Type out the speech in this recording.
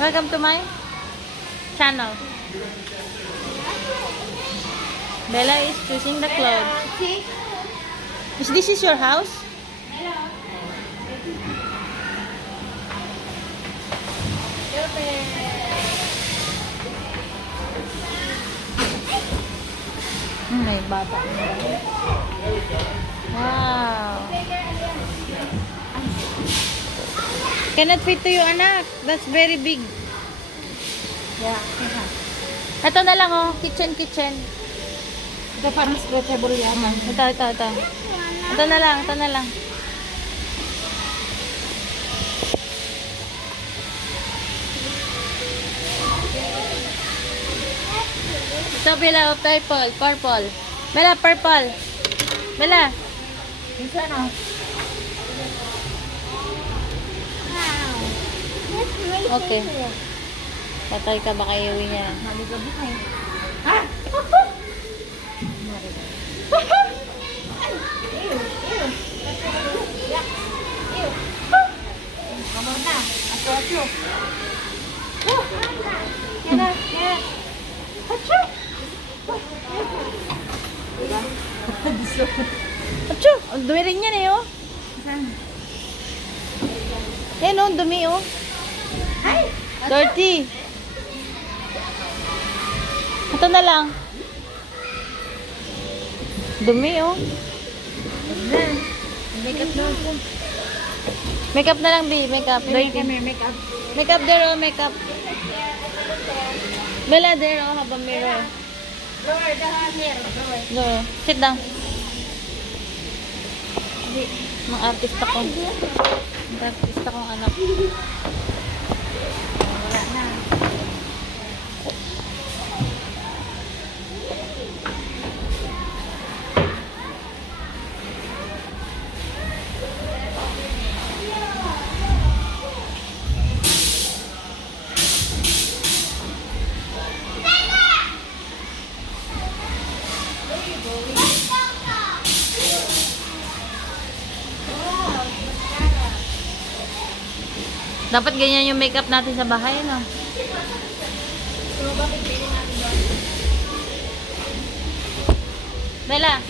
Welcome to my channel. Bella is choosing the clothes. This is your house? May bata. Wow. Cannot fit to you, anak. That's very big. Yeah. Ito na lang, oh. Kitchen. Ito parang stretchable yata. Ito. Ito na lang. Ito, Bella, purple. Bella, purple. Bella. Ito ano? Okay. Patay ka, baka iuwi niya. Maligabi ka eh. Ah! Come on na. Asyo. Yan. Achoo! Achoo! Ang dumi rin yan eh, oh. Yan, oh. Dumi, oh. Ay! Dirty. Ito na lang. Dumi, oh. Makeup doon. Makeup na lang, B. Makeup. Dirty. Makeup. Makeup there, oh. Makeup. Bella there, oh. Habang mirror. Lower the hair. No. Sit down. Mga artista ko. Mga artista kong anak. Wala na. Dapat ganyan yung makeup natin sa bahay, no? Bella,